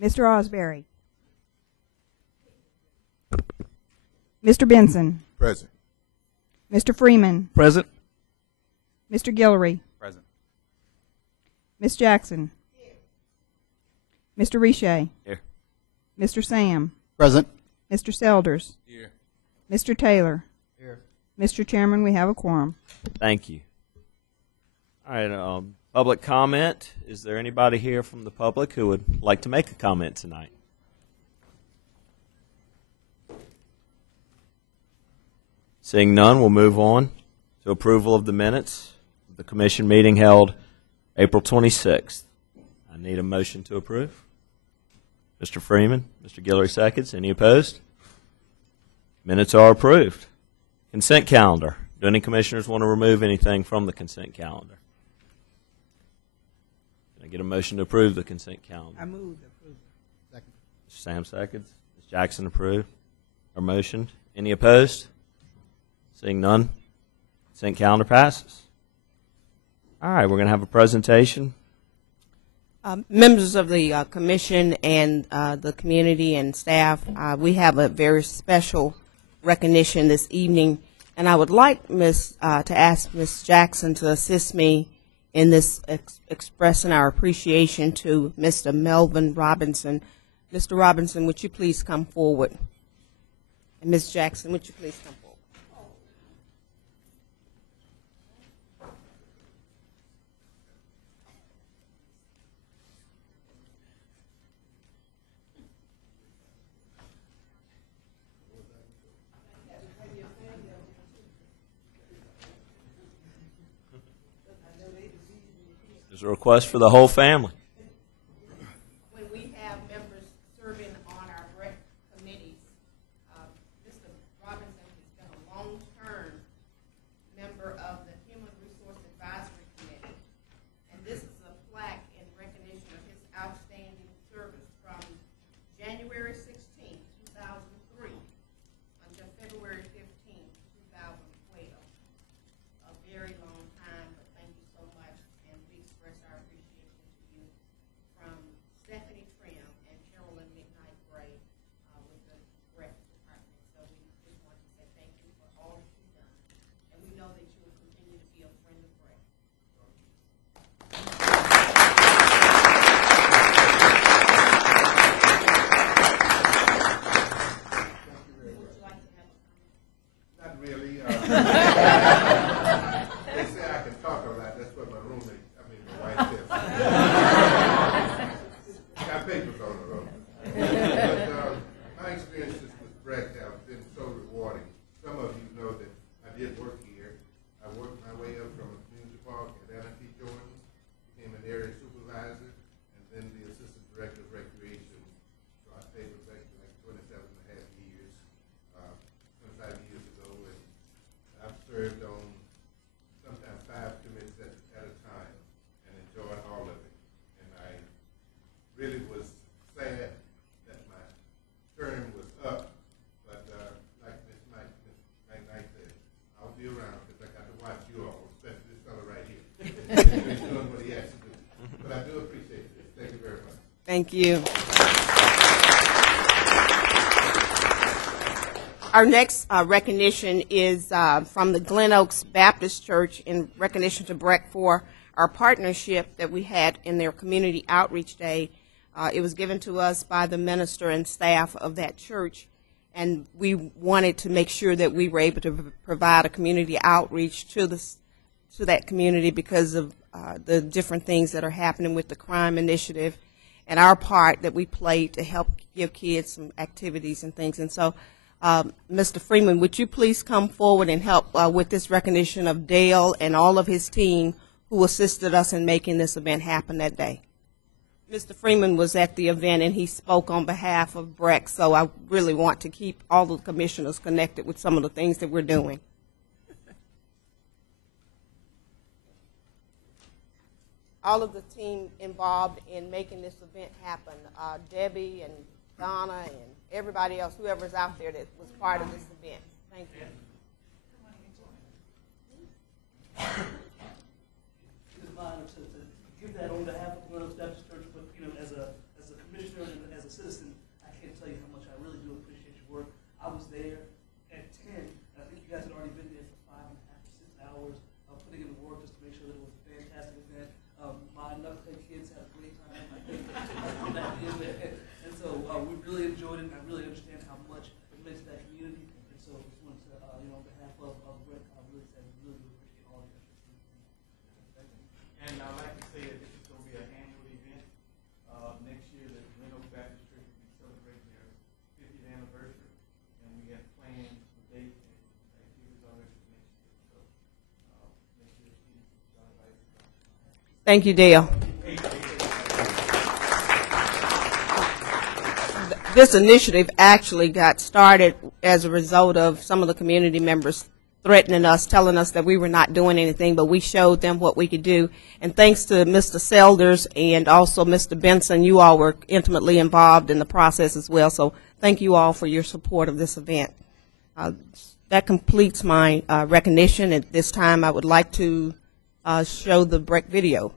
Mr. Osbury. Mr. Benson. Present. Mr. Freeman. Present. Mr. Guillory. Present. Ms. Jackson. Here. Mr. Riche. Here. Mr. Sam. Present. Mr. Selders. Here. Mr. Taylor. Here. Mr. Chairman, we have a quorum. Thank you. All right, public comment. Is there anybody here from the public who would like to make a comment tonight? Seeing none, we'll move on to approval of the minutes of the commission meeting held April 26th. I need a motion to approve. Mr. Freeman, Mr. Guillory seconds. Any opposed? Minutes are approved. Consent calendar. Do any commissioners want to remove anything from the consent calendar? Can I get a motion to approve the consent calendar? I move to approve. Second. Mr. Sam seconds. Ms. Jackson approved or motioned. Any opposed? Seeing none, consent calendar passes. All right, we're going to have a presentation. Members of the commission and the community and staff, we have a very special recognition this evening, and I would like to ask Ms. Jackson to assist me in this expressing our appreciation to Mr. Melvin Robinson. Mr. Robinson, would you please come forward? And Ms. Jackson, would you please come forward? There's a request for the whole family. When we have members serving on our BREC committees, Mr. Robinson has been a long-term member of the Human Resource Advisory Committee, and this is a plaque in recognition of his outstanding service from January 16, 2003 until February 15, 2012. A very long time, but thank you so much, and we express our appreciation to you from Stephanie Trim and Carolyn McKnight Gray with the BREC department. So we just want to say thank you for all that you've done, and we know that you will continue to be a friend of BREC. Not really. They say I can talk a lot. That's what my roommate, my wife says. Got papers on the road. But my experiences with BREC have been so rewarding. Some of you know that I did work here. I worked my way up from a community park at Anna T. Jordan, became an area supervisor, and then the assistant director of recreation. So I stayed with BREC for like 27 and a half years, 25 years ago, and I've served on sometimes 5 committees at a time and enjoyed all of it. And I really was sad that my term was up, but like Ms. McKnight said, I'll be around because I got to watch you all, especially this fellow right here. He's doing what he has to do. But I do appreciate it. Thank you very much. Thank you. Our next recognition is from the Glen Oaks Baptist Church in recognition to BREC for our partnership that we had in their Community Outreach Day. It was given to us by the minister and staff of that church, and we wanted to make sure that we were able to provide a community outreach to that community because of the different things that are happening with the crime initiative and our part that we played to help give kids some activities and things. And so Mr. Freeman, would you please come forward and help with this recognition of Dale and all of his team who assisted us in making this event happen that day? Mr. Freeman was at the event and he spoke on behalf of BREC, so I really want to keep all the commissioners connected with some of the things that we're doing. All of the team involved in making this event happen, Debbie and Donna and everybody else, whoever's out there that was part of this event. Thank you. It's an honor to give that on behalf of Glen Oaks Baptist Church, but as a commissioner and Thank you, Dale. This initiative actually got started as a result of some of the community members threatening us, telling us that we were not doing anything, but we showed them what we could do. And thanks to Mr. Selders and also Mr. Benson, you all were intimately involved in the process as well. So thank you all for your support of this event. That completes my recognition. At this time, I would like to show the BREC video.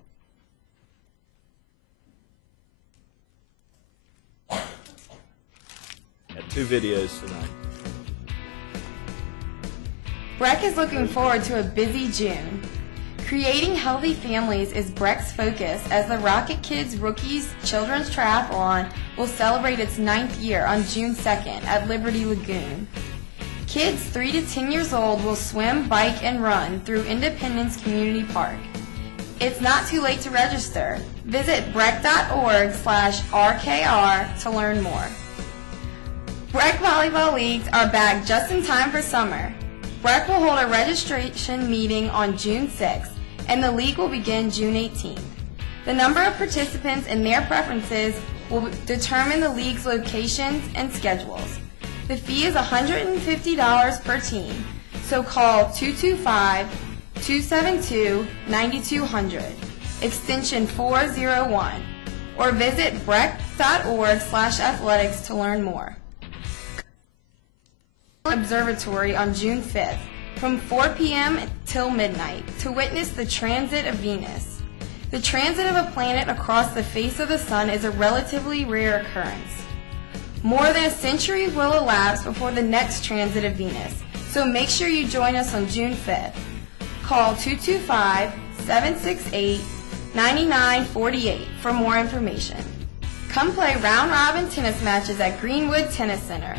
Two videos tonight. BREC is looking forward to a busy June. Creating healthy families is BREC's focus as the Rocket Kids Rookies Children's Triathlon will celebrate its 9th year on June 2nd at Liberty Lagoon. Kids 3 to 10 years old will swim, bike, and run through Independence Community Park. It's not too late to register. Visit brec.org/RKR to learn more. BREC volleyball leagues are back just in time for summer. BREC will hold a registration meeting on June 6th, and the league will begin June 18th. The number of participants and their preferences will determine the league's locations and schedules. The fee is $150 per team, so call 225-272-9200, extension 401, or visit brec.org/athletics to learn more. Observatory on June 5th from 4 p.m. till midnight to witness the transit of Venus. The transit of a planet across the face of the sun is a relatively rare occurrence. More than a century will elapse before the next transit of Venus, so make sure you join us on June 5th. Call 225-768-9948 for more information. Come play round-robin tennis matches at Greenwood Tennis Center.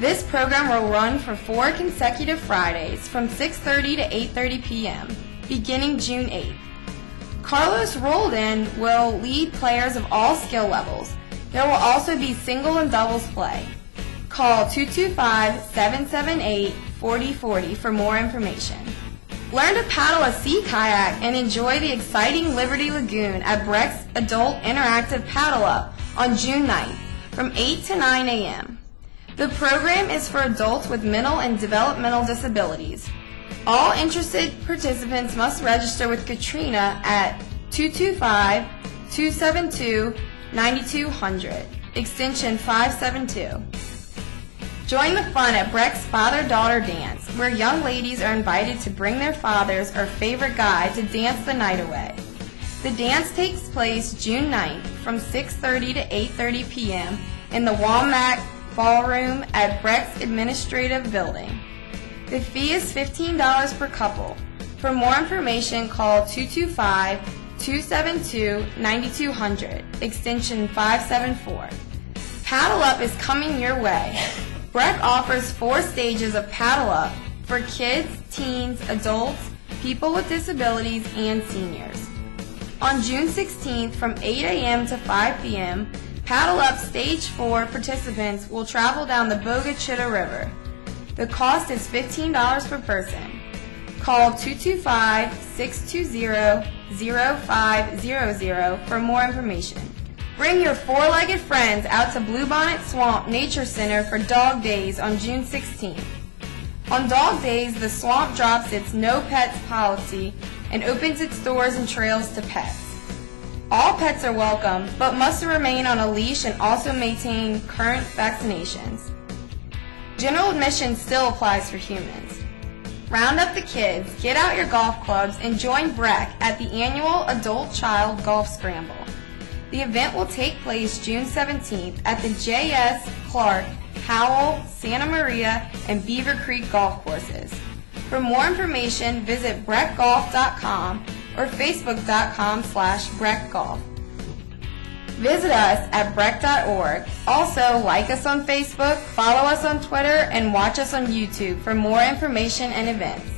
This program will run for 4 consecutive Fridays from 6:30 to 8:30 p.m., beginning June 8th. Carlos Roldan will lead players of all skill levels. There will also be single and doubles play. Call 225-778-4040 for more information. Learn to paddle a sea kayak and enjoy the exciting Liberty Lagoon at BREC's Adult Interactive Paddle Up on June 9th from 8 to 9 a.m. The program is for adults with mental and developmental disabilities. All interested participants must register with Katrina at 225-272-9200, extension 572. Join the fun at BREC's Father-Daughter Dance, where young ladies are invited to bring their fathers or favorite guy to dance the night away. The dance takes place June 9th from 6:30 to 8:30 p.m. in the Walmack Ballroom at BREC's Administrative Building. The fee is $15 per couple. For more information, call 225-272-9200, extension 574. Paddle Up is coming your way. BREC offers 4 stages of Paddle Up for kids, teens, adults, people with disabilities, and seniors. On June 16th from 8 a.m. to 5 p.m., Paddle Up Stage 4 participants will travel down the Boga Chitto River. The cost is $15 per person. Call 225-620-0500 for more information. Bring your 4-legged friends out to Bluebonnet Swamp Nature Center for Dog Days on June 16th. On Dog Days, the swamp drops its no pets policy and opens its doors and trails to pets. All pets are welcome, but must remain on a leash and also maintain current vaccinations. General admission still applies for humans. Round up the kids, get out your golf clubs, and join BREC at the annual Adult-Child Golf Scramble. The event will take place June 17th at the J.S. Clark, Howell, Santa Maria, and Beaver Creek golf courses. For more information, visit brecgolf.com or facebook.com/brecgolf. Visit us at brec.org. Also, like us on Facebook, follow us on Twitter, and watch us on YouTube for more information and events.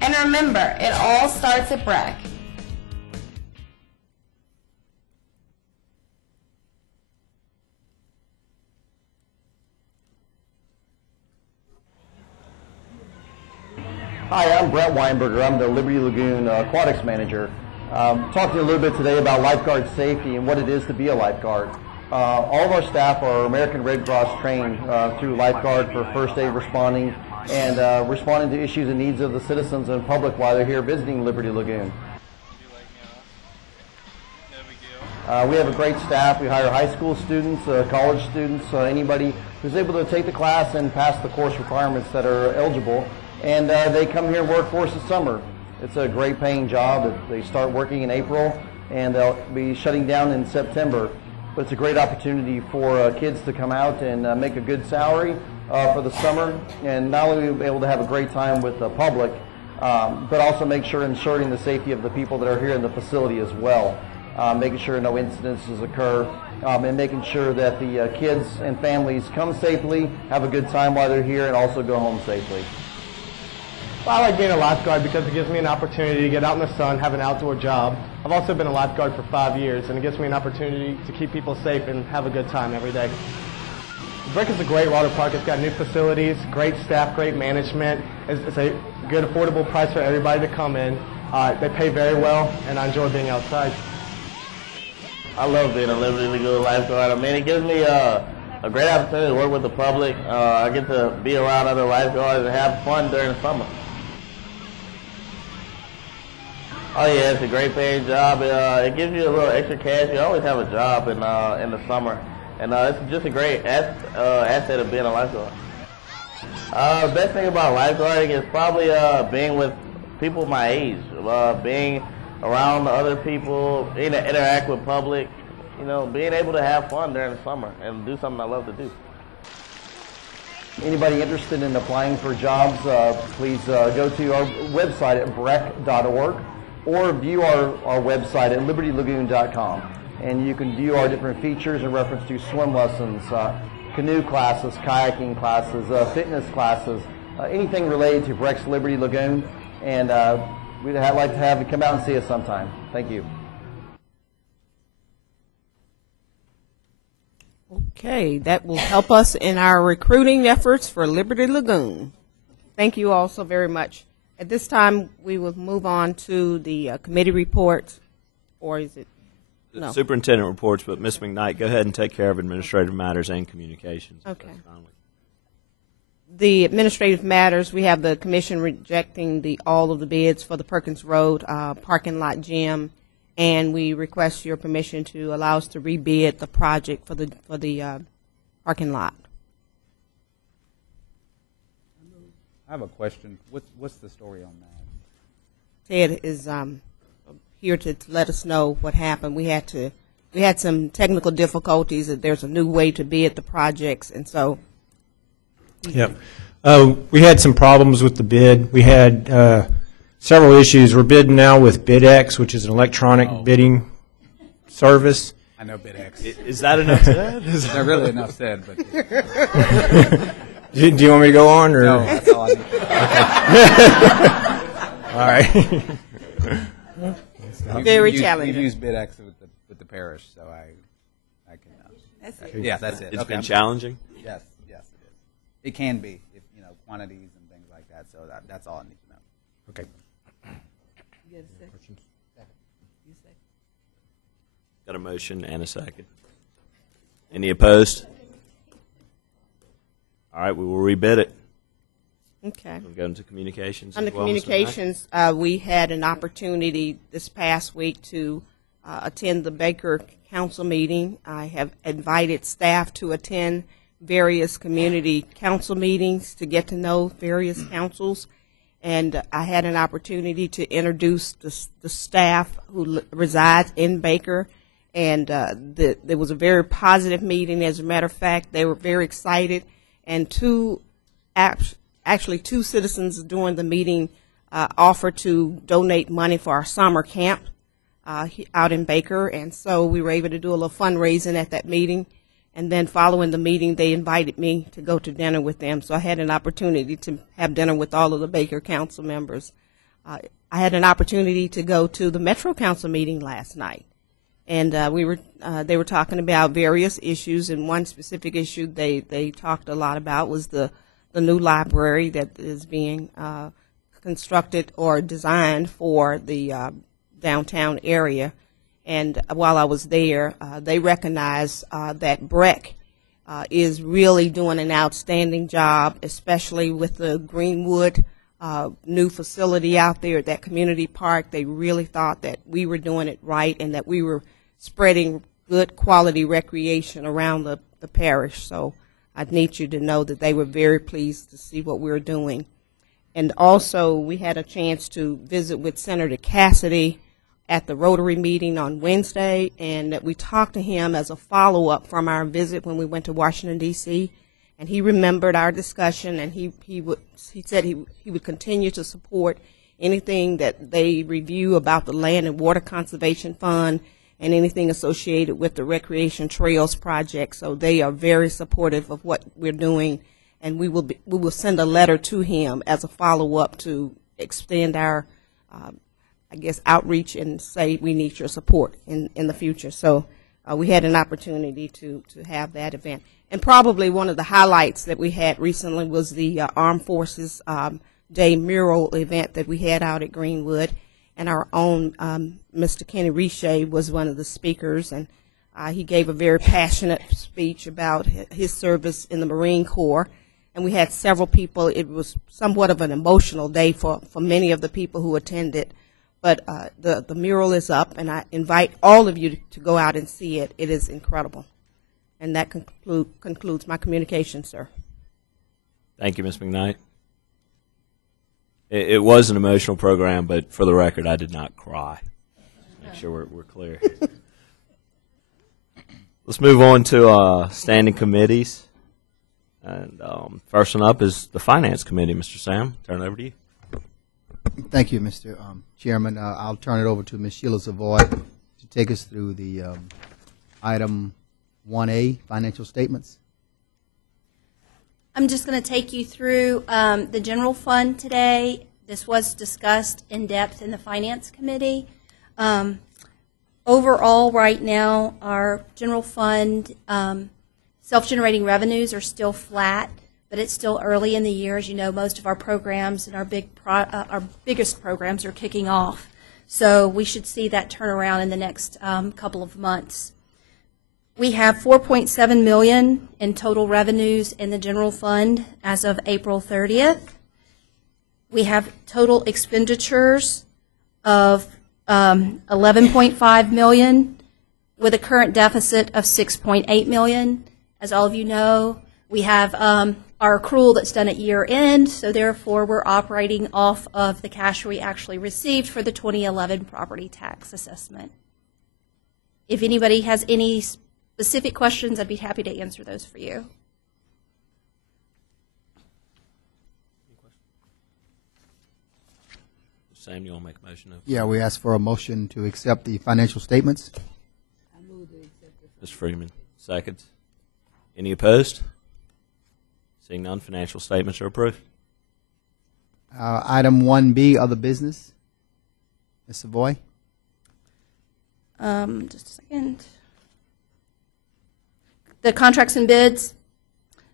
And remember, it all starts at BREC. Hi, I'm Brett Weinberger. I'm the Liberty Lagoon Aquatics Manager. Talk to you a little bit today about lifeguard safety and what it is to be a lifeguard. All of our staff are American Red Cross trained through lifeguard for first aid responding and responding to issues and needs of the citizens and public while they're here visiting Liberty Lagoon. We have a great staff. We hire high school students, college students, anybody who's able to take the class and pass the course requirements that are eligible. And they come here and work for us this summer. It's a great paying job. They start working in April and they'll be shutting down in September. But it's a great opportunity for kids to come out and make a good salary for the summer, and not only be able to have a great time with the public, but also make sure ensuring the safety of the people that are here in the facility as well. Making sure no incidences occur, and making sure that the kids and families come safely, have a good time while they're here, and also go home safely. Well, I like being a lifeguard because it gives me an opportunity to get out in the sun, have an outdoor job. I've also been a lifeguard for 5 years, and it gives me an opportunity to keep people safe and have a good time every day. BREC is a great water park. It's got new facilities, great staff, great management. It's a good, affordable price for everybody to come in. They pay very well, and I enjoy being outside. I love being a Liberty Lagoon lifeguard. I mean, it gives me a great opportunity to work with the public. I get to be around other lifeguards and have fun during the summer. Oh yeah, it's a great paying job. It gives you a little extra cash. You always have a job in the summer, and it's just a great asset of being a lifeguard. The best thing about lifeguarding is probably being with people my age, being around other people, interact with public, you know, being able to have fun during the summer and do something I love to do. Anybody interested in applying for jobs, please go to our website at brec.org or view our website at libertylagoon.com. And you can view our different features in reference to swim lessons, canoe classes, kayaking classes, fitness classes, anything related to BREC's Liberty Lagoon. And we'd like to have you come out and see us sometime. Thank you. Okay, that will help us in our recruiting efforts for Liberty Lagoon. Thank you all so very much. At this time, we will move on to the committee reports, or is it? No. Superintendent reports, but Ms. McKnight, go ahead and take care of administrative matters and communications. Okay. The administrative matters, we have the commission rejecting all of the bids for the Perkins Road parking lot gym, and we request your permission to allow us to rebid the project for the parking lot. I have a question. What's the story on that? Ted is here to let us know what happened. We had some technical difficulties. That there's a new way to bid the projects, and so. Yep. We had some problems with the bid. We had several issues. We're bidding now with BidX, which is an electronic bidding service. I know BidX. Is that enough said? Is that really enough said? But do you want me to go on? Or? No, that's all I need. All right. Very challenging. You've used BidX with the parish, so I can. That's it. Yeah, that's it. It's been challenging? Yes, it is. It can be, if quantities and things like that. So that's all I need to know. Okay. Got a motion and a second. Any opposed? All right, we will rebid it. Okay. We'll go into communications. Under as well, Mr. Knight. communications, we had an opportunity this past week to attend the Baker Council meeting. I have invited staff to attend various community council meetings to get to know various councils, and I had an opportunity to introduce the staff who resides in Baker, and there was a very positive meeting. As a matter of fact, they were very excited, and two citizens during the meeting offered to donate money for our summer camp out in Baker, and so we were able to do a little fundraising at that meeting. And then following the meeting, they invited me to go to dinner with them. So I had an opportunity to have dinner with all of the Baker Council members. I had an opportunity to go to the Metro Council meeting last night. And they were talking about various issues. And one specific issue they talked a lot about was the new library that is being constructed or designed for the downtown area. And while I was there, they recognized that BREC is really doing an outstanding job, especially with the Greenwood new facility out there at that community park. They really thought that we were doing it right and that we were spreading good quality recreation around the parish. So I need you to know that they were very pleased to see what we were doing. And also, we had a chance to visit with Senator Cassidy at the Rotary meeting on Wednesday, and that we talked to him as a follow-up from our visit when we went to Washington, D.C., and he remembered our discussion, and he said he would continue to support anything that they review about the Land and Water Conservation Fund and anything associated with the Recreation Trails Project. So they are very supportive of what we're doing, and we will send a letter to him as a follow-up to extend our outreach and say we need your support in the future. So we had an opportunity to have that event. And probably one of the highlights that we had recently was the Armed Forces Day mural event that we had out at Greenwood. And our own Mr. Kenny Richey was one of the speakers, and he gave a very passionate speech about his service in the Marine Corps. And we had several people. It was somewhat of an emotional day for many of the people who attended. But the mural is up, and I invite all of you to go out and see it. It is incredible. And that concludes my communication, sir. Thank you, Ms. McKnight. It was an emotional program, but for the record, I did not cry. Just make sure we're clear. Let's move on to standing committees. And first one up is the Finance Committee. Mr. Sam, turn it over to you. Thank you, Mr. Chairman. I'll turn it over to Ms. Sheila Savoy to take us through the item 1A, financial statements. I'm just going to take you through the general fund today. This was discussed in depth in the Finance Committee. Overall, right now, our general fund self-generating revenues are still flat, but it's still early in the year. As you know, most of our programs and our biggest programs are kicking off. So we should see that turn around in the next couple of months. We have $4.7 million in total revenues in the general fund as of April 30th. We have total expenditures of $11.5 million with a current deficit of $6.8 million. As all of you know, we have our accrual that's done at year end, so therefore we're operating off of the cash we actually received for the 2011 property tax assessment. If anybody has any specific questions, I'd be happy to answer those for you. Sam, you want to make a motion? Yeah, we ask for a motion to accept the financial statements. Mr. Freeman, seconds. Any opposed? Seeing none, financial statements are approved. Item 1B, other business. Ms. Savoy. Just a second. The contracts and bids.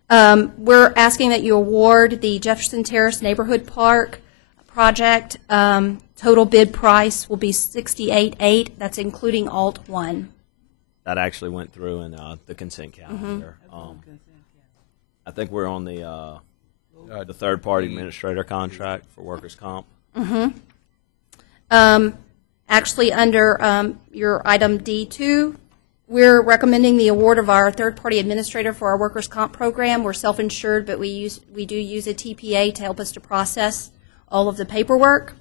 We're asking that you award the Jefferson Terrace Neighborhood Park project. Total bid price will be $68,800. That's including Alt 1. That actually went through in the consent calendar. I think we're on the third-party administrator contract for workers' comp. Actually, under your item D2, we're recommending the award of our third-party administrator for our workers' comp program. We're self-insured, but we do use a TPA to help us to process all of the paperwork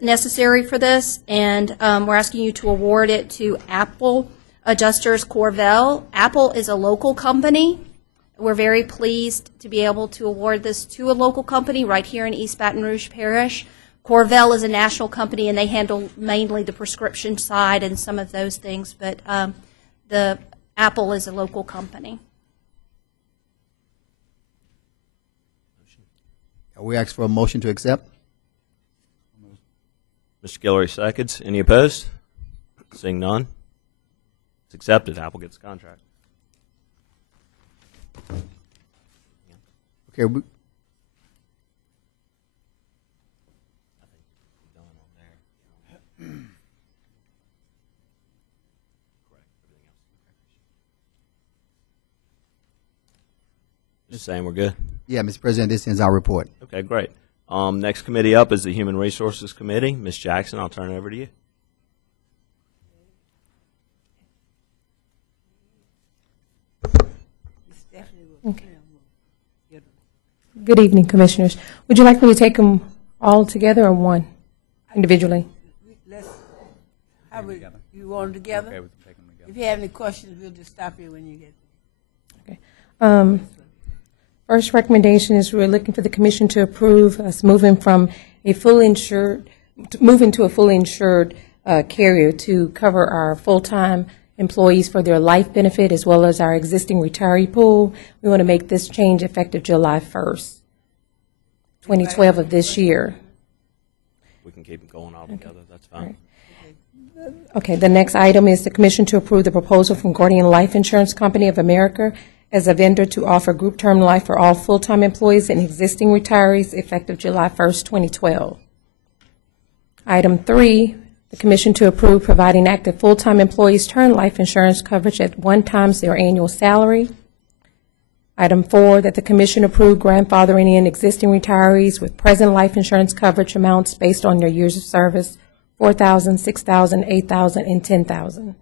necessary for this, and we're asking you to award it to Apple Adjusters Corvell. Apple is a local company. We're very pleased to be able to award this to a local company right here in East Baton Rouge Parish. Corvell is a national company, and they handle mainly the prescription side and some of those things, but the Apple is a local company. We ask for a motion to accept. Mr. Guillory seconds. Any opposed? Seeing none, it's accepted. Apple gets the contract. Okay. Just saying we're good. Yeah, Mr. President, this ends our report. Okay, great. Next committee up is the Human Resources Committee. Ms. Jackson, I'll turn it over to you. Okay. Good evening, Commissioners. Would you like me to take them all together or one individually? You want them together? Okay, we can take them together. If you have any questions, we'll just stop you when you get there. Okay. First recommendation is we're looking for the Commission to approve us moving from a fully insured, moving to a fully insured carrier to cover our full-time employees for their life benefit as well as our existing retiree pool. We want to make this change effective July 1st, 2012 of this year. We can keep them going all together. That's fine. Right. Okay, the next item is the Commission to approve the proposal from Guardian Life Insurance Company of America as a vendor to offer group term life for all full-time employees and existing retirees effective July 1st, 2012. Item 3, the Commission to approve providing active full-time employees term life insurance coverage at 1 times their annual salary. Item 4, that the Commission approve grandfathering in existing retirees with present life insurance coverage amounts based on their years of service, $4,000, $6,000, $8,000, and $10,000.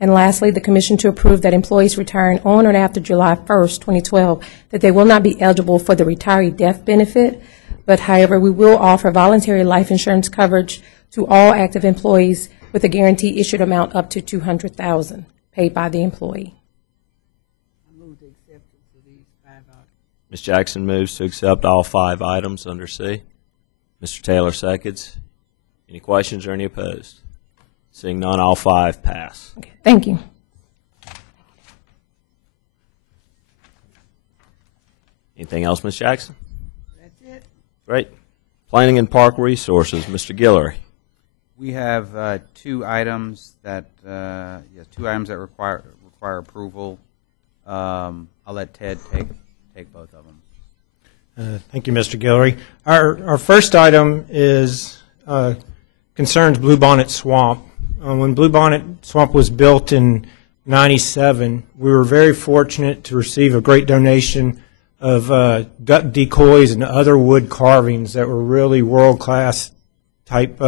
And lastly, the Commission to approve that employees retiring on or after July 1st, 2012, that they will not be eligible for the retiree death benefit, but however, we will offer voluntary life insurance coverage to all active employees with a guaranteed issued amount up to $200,000 paid by the employee. I move the acceptance of these 5 items. Ms. Jackson moves to accept all 5 items under C. Mr. Taylor seconds. Any questions or any opposed? Seeing none, all 5 pass. Okay, thank you. Anything else, Ms. Jackson? That's it. Great. Planning and Park Resources, Mr. Guillory. We have 2 items that require approval. I'll let Ted take both of them. Thank you, Mr. Guillory. Our first item is concerns Bluebonnet Swamp. When Bluebonnet Swamp was built in '97, we were very fortunate to receive a great donation of duck decoys and other wood carvings that were really world-class type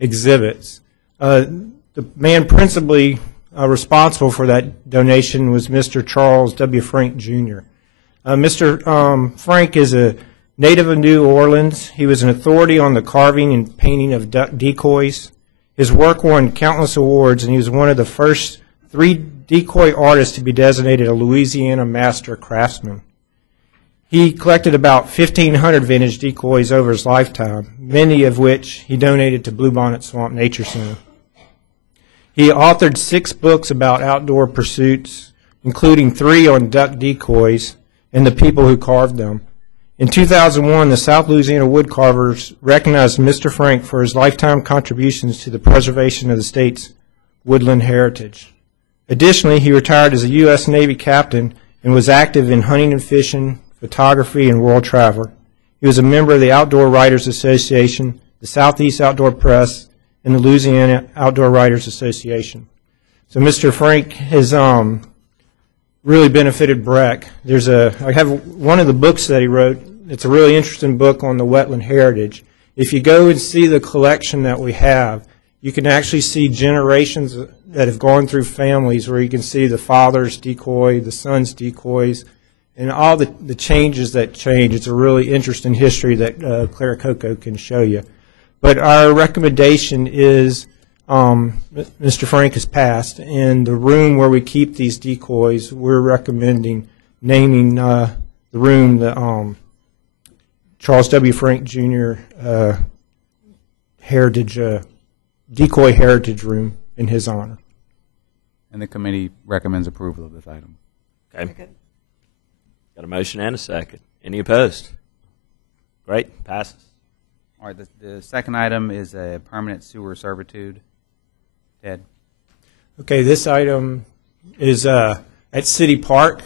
exhibits. The man principally responsible for that donation was Mr. Charles W. Frank, Jr. Mr. Frank is a native of New Orleans. He was an authority on the carving and painting of duck decoys. His work won countless awards, and he was one of the first 3 decoy artists to be designated a Louisiana Master Craftsman. He collected about 1,500 vintage decoys over his lifetime, many of which he donated to Bluebonnet Swamp Nature Center. He authored 6 books about outdoor pursuits, including 3 on duck decoys and the people who carved them. In 2001, the South Louisiana Woodcarvers recognized Mr. Frank for his lifetime contributions to the preservation of the state's woodland heritage. Additionally, he retired as a U.S. Navy captain and was active in hunting and fishing, photography, and world travel. He was a member of the Outdoor Writers Association, the Southeast Outdoor Press, and the Louisiana Outdoor Writers Association. So Mr. Frank has really benefited BREC. I have one of the books that he wrote. It's a really interesting book on the wetland heritage. If you go and see the collection that we have, you can actually see generations that have gone through families where you can see the father's decoy, the son's decoys, and all the changes that change. It's a really interesting history that Clara Coco can show you. But our recommendation is Mr. Frank has passed, and the room where we keep these decoys, we're recommending naming the room the Charles W. Frank Jr. Decoy Heritage Room in his honor. And the committee recommends approval of this item. Okay. Got a motion and a second. Any opposed? Great. Passes. All right. The second item is a permanent sewer servitude. Ted. Okay. This item is at City Park.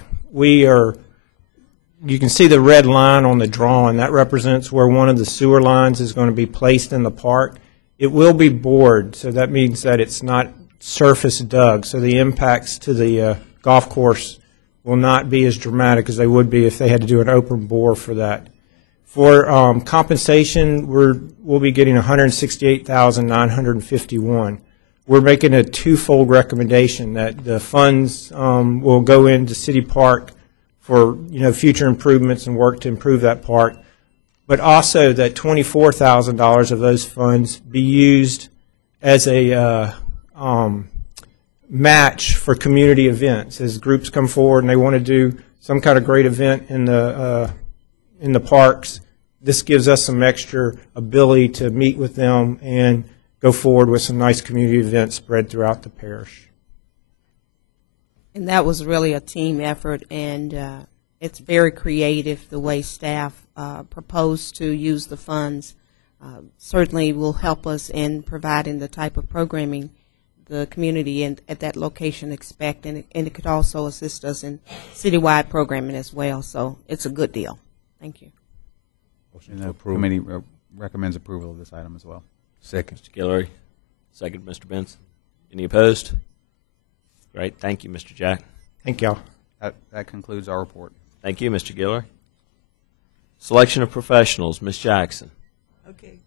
You can see the red line on the drawing. That represents where one of the sewer lines is going to be placed in the park. It will be bored, so that means that it's not surface dug, so the impacts to the golf course will not be as dramatic as they would be if they had to do an open bore for that. For compensation, we'll be getting $168,951. We're making a twofold recommendation that the funds will go into City Park for future improvements and work to improve that park, but also that $24,000 of those funds be used as a match for community events. As groups come forward and they want to do some kind of great event in the parks, this gives us some extra ability to meet with them and go forward with some nice community events spread throughout the parish. And that was really a team effort, and it's very creative the way staff proposed to use the funds. Certainly will help us in providing the type of programming the community at that location expect, and it could also assist us in citywide programming as well. So it's a good deal. Thank you. And the committee recommends approval of this item as well. Second. Mr. Guillory. Second, Mr. Benson. Any opposed? Great. Thank you, Mr. Jack. Thank y'all. That concludes our report. Thank you, Mr. Guillory. Selection of professionals, Ms. Jackson. Okay.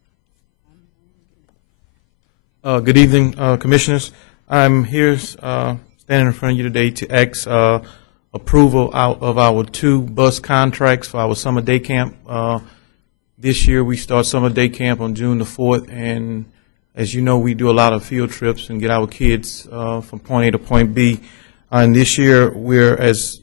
Good evening, Commissioners. I'm here standing in front of you today to ask approval of our 2 bus contracts for our summer day camp. This year we start summer day camp on June the 4th, and as you know, we do a lot of field trips and get our kids from point A to point B. And this year, we're as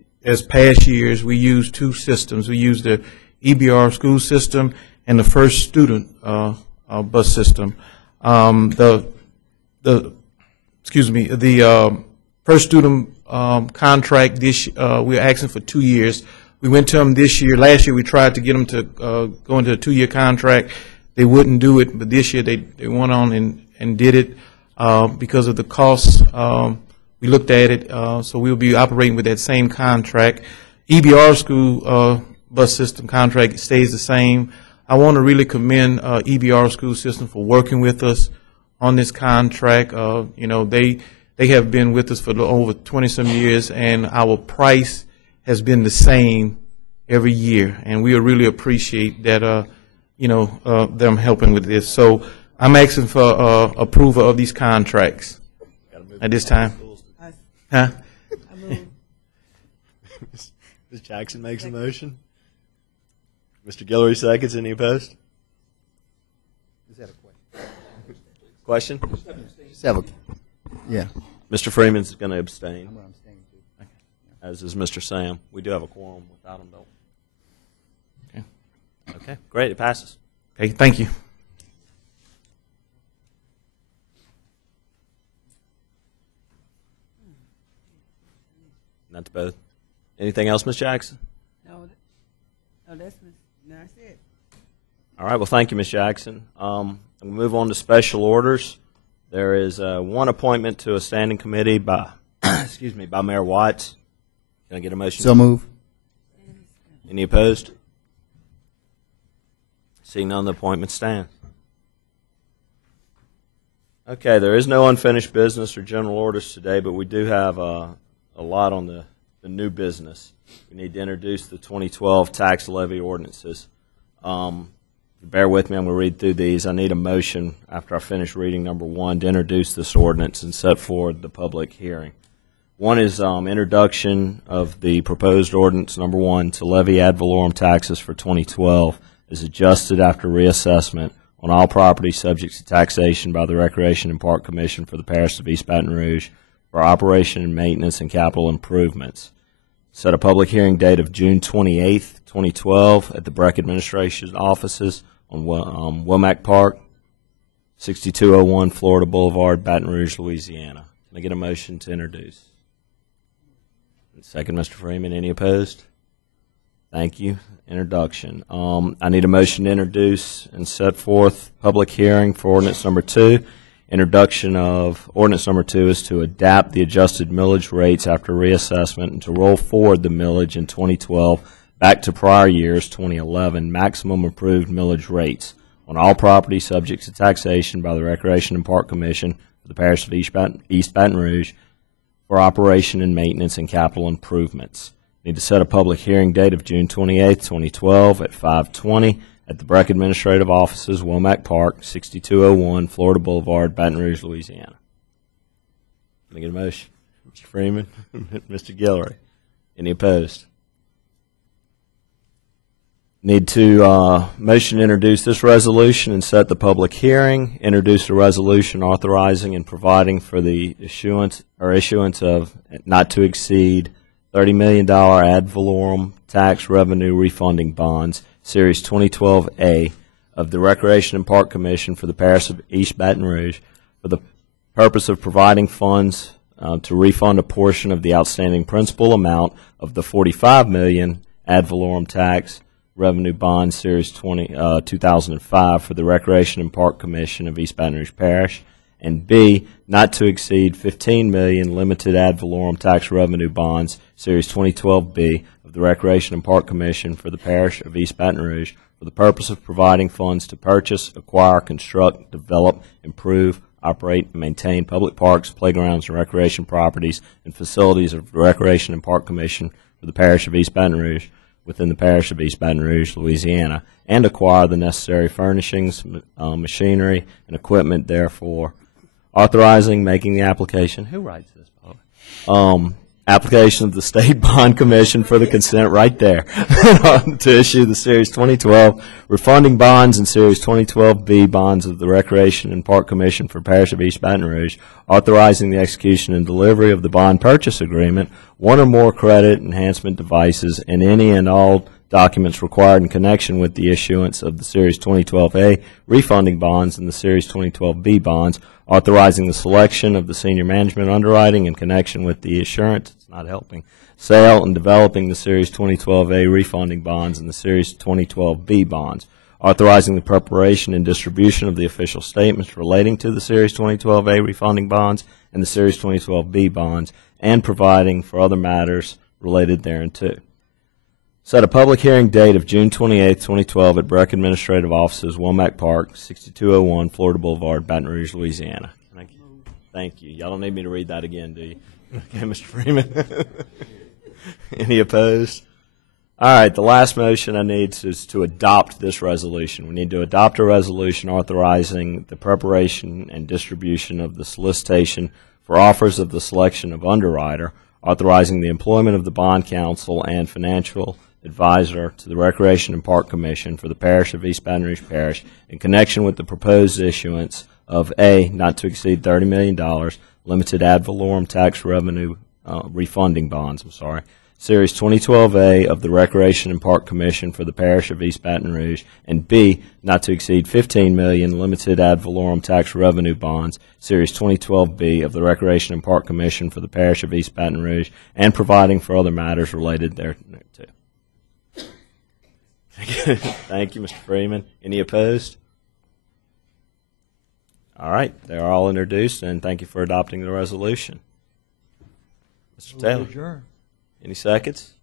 past years, we use 2 systems. We use the EBR school system and the First Student bus system. The First Student contract we're asking for 2 years. We went to them this year. Last year we tried to get them to go into a 2-year contract. They wouldn't do it, but this year they went on and did it because of the costs. We looked at it, so we'll be operating with that same contract. EBR school bus system contract stays the same. I want to really commend EBR school system for working with us on this contract. They have been with us for over 20-some years, and our price has been the same every year, and we really appreciate that. Them helping with this. So I'm asking for approval of these contracts at this time. Huh? Ms. Jackson makes a motion. Mr. Guillory seconds. Any opposed? Is that a Question? question? Yeah. Mr. Freeman's going to abstain. I'm going to abstain too. Okay. As is Mr. Sam. We do have a quorum without him, though. Okay, great. It passes. Okay, thank you. That's both. Anything else, Ms. Jackson? No, that's it. All right. Well, thank you, Ms. Jackson. We'll move on to special orders. There is one appointment to a standing committee by by Mayor Watts. Can I get a motion? So move. Any opposed? Seeing none, the appointment stands. Okay, there is no unfinished business or general orders today, but we do have a lot on the new business. We need to introduce the 2012 tax levy ordinances. Bear with me, I'm going to read through these. I need a motion after I finish reading number 1 to introduce this ordinance and set forward the public hearing. One is introduction of the proposed ordinance number 1 to levy ad valorem taxes for 2012 is adjusted after reassessment on all property subject to taxation by the Recreation and Park Commission for the Parish of East Baton Rouge for operation and maintenance and capital improvements. Set a public hearing date of June 28th, 2012 at the BREC Administration offices on Womack Park, 6201 Florida Boulevard, Baton Rouge, Louisiana. Can I get a motion to introduce? Second, Mr. Freeman. Any opposed? Thank you. Introduction. I need a motion to introduce and set forth public hearing for ordinance number 2. Introduction of ordinance number 2 is to adapt the adjusted millage rates after reassessment and to roll forward the millage in 2012 back to prior years 2011 maximum approved millage rates on all property subject to taxation by the Recreation and Park Commission for the Parish of East Baton Rouge for operation and maintenance and capital improvements. Need to set a public hearing date of June 28th, 2012 at 5:20 at the BREC Administrative Offices, Womack Park, 6201 Florida Boulevard, Baton Rouge, Louisiana. Can I get a motion? Mr. Freeman, Mr. Guillory. Any opposed? Need to motion to introduce this resolution and set the public hearing. Introduce a resolution authorizing and providing for the issuance of not to exceed $30 million ad valorem tax revenue refunding bonds, Series 2012A, of the Recreation and Park Commission for the Parish of East Baton Rouge for the purpose of providing funds to refund a portion of the outstanding principal amount of the $45 million ad valorem tax revenue bond, Series 2005, for the Recreation and Park Commission of East Baton Rouge Parish, and B, not to exceed $15 million limited ad valorem tax revenue bonds, Series 2012B, of the Recreation and Park Commission for the Parish of East Baton Rouge for the purpose of providing funds to purchase, acquire, construct, develop, improve, operate, and maintain public parks, playgrounds, and recreation properties and facilities of the Recreation and Park Commission for the Parish of East Baton Rouge within the Parish of East Baton Rouge, Louisiana, and acquire the necessary furnishings, machinery, and equipment therefore. Authorizing, making the application. Who writes this, Bob? Application of the State Bond Commission for the consent right there to issue the Series 2012 refunding bonds and Series 2012B bonds of the Recreation and Park Commission for Parish of East Baton Rouge, authorizing the execution and delivery of the bond purchase agreement, one or more credit enhancement devices, and any and all documents required in connection with the issuance of the Series 2012A refunding bonds and the Series 2012B bonds, authorizing the selection of the senior management underwriting in connection with the assurance, it's not helping, sale and developing the Series 2012A refunding bonds and the Series 2012B bonds, authorizing the preparation and distribution of the official statements relating to the Series 2012A refunding bonds and the Series 2012B bonds, and providing for other matters related thereunto. Set a public hearing date of June 28, 2012 at BREC Administrative Offices, Womack Park, 6201 Florida Boulevard, Baton Rouge, Louisiana. Thank you. Thank you. Y'all don't need me to read that again, do you? Okay, Mr. Freeman. Any opposed? All right, the last motion I need is to adopt this resolution. We need to adopt a resolution authorizing the preparation and distribution of the solicitation for offers of the selection of underwriter, authorizing the employment of the bond counsel and financial advisor to the Recreation and Park Commission for the Parish of East Baton Rouge Parish in connection with the proposed issuance of A, not to exceed $30 million, limited ad valorem tax revenue refunding bonds, Series 2012A of the Recreation and Park Commission for the Parish of East Baton Rouge, and B, not to exceed $15 million limited ad valorem tax revenue bonds, Series 2012B of the Recreation and Park Commission for the Parish of East Baton Rouge, and providing for other matters related thereto. Thank you, Mr. Freeman. Any opposed? All right, they're all introduced, and thank you for adopting the resolution. Mr. Taylor. Adjourned. Any seconds?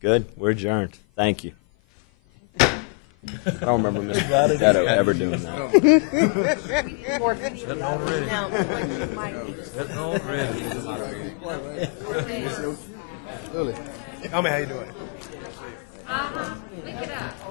Good. We're adjourned. Thank you. I don't remember Mr. Gatto ever doing that. Sitting already. Sitting already. Tell me how you doing. Pick it up.